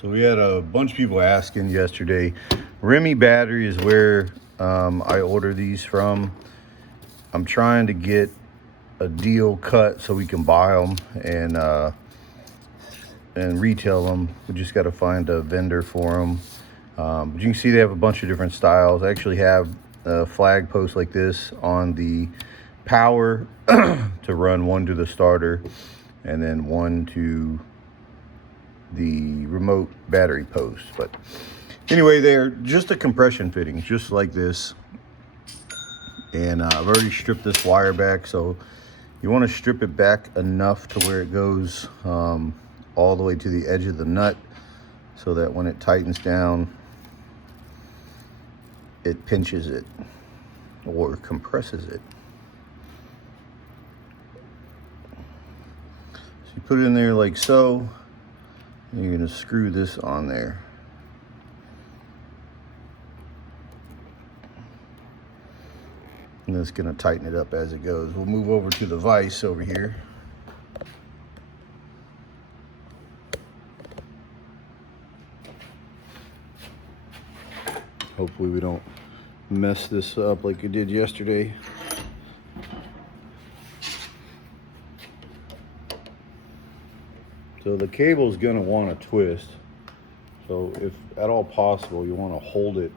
So we had a bunch of people asking yesterday. Remy Battery is where I order these from. I'm trying to get a deal cut so we can buy them and retail them. We just got to find a vendor for them. But you can see they have a bunch of different styles. I actually have a flag post like this on the power to run one to the starter and then one to the remote battery post. But anyway, they're just a compression fitting, just like this. And I've already stripped this wire back, so you want to strip it back enough to where it goes all the way to the edge of the nut, so that when it tightens down, it pinches it or compresses it. So you put it in there like so, and you're going to screw this on there. And it's going to tighten it up as it goes. We'll move over to the vise over here. Hopefully we don't mess this up like it did yesterday. So the cable is going to want to twist. So if at all possible, you want to hold it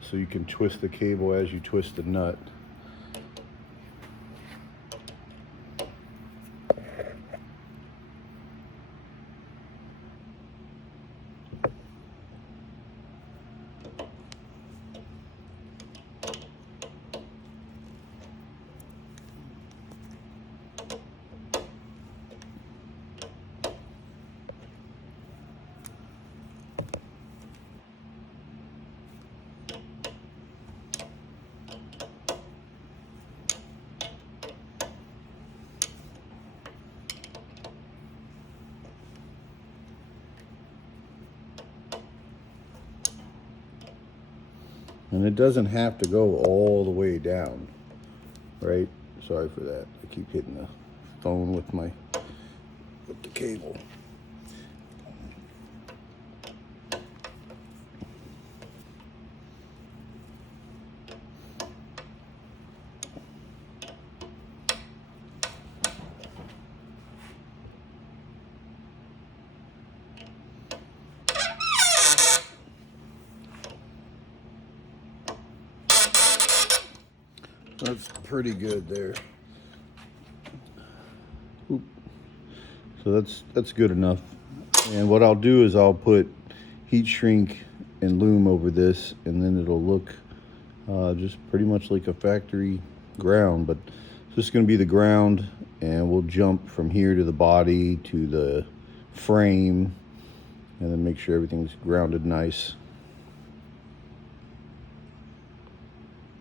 so you can twist the cable as you twist the nut. And it doesn't have to go all the way down, right? Sorry for that. I keep hitting the phone with the cable. That's pretty good there. Oop. So that's good enough. And what I'll do is I'll put heat shrink and loom over this, and then it'll look just pretty much like a factory ground. But it's just going to be the ground, and we'll jump from here to the body to the frame, and then make sure everything's grounded nice.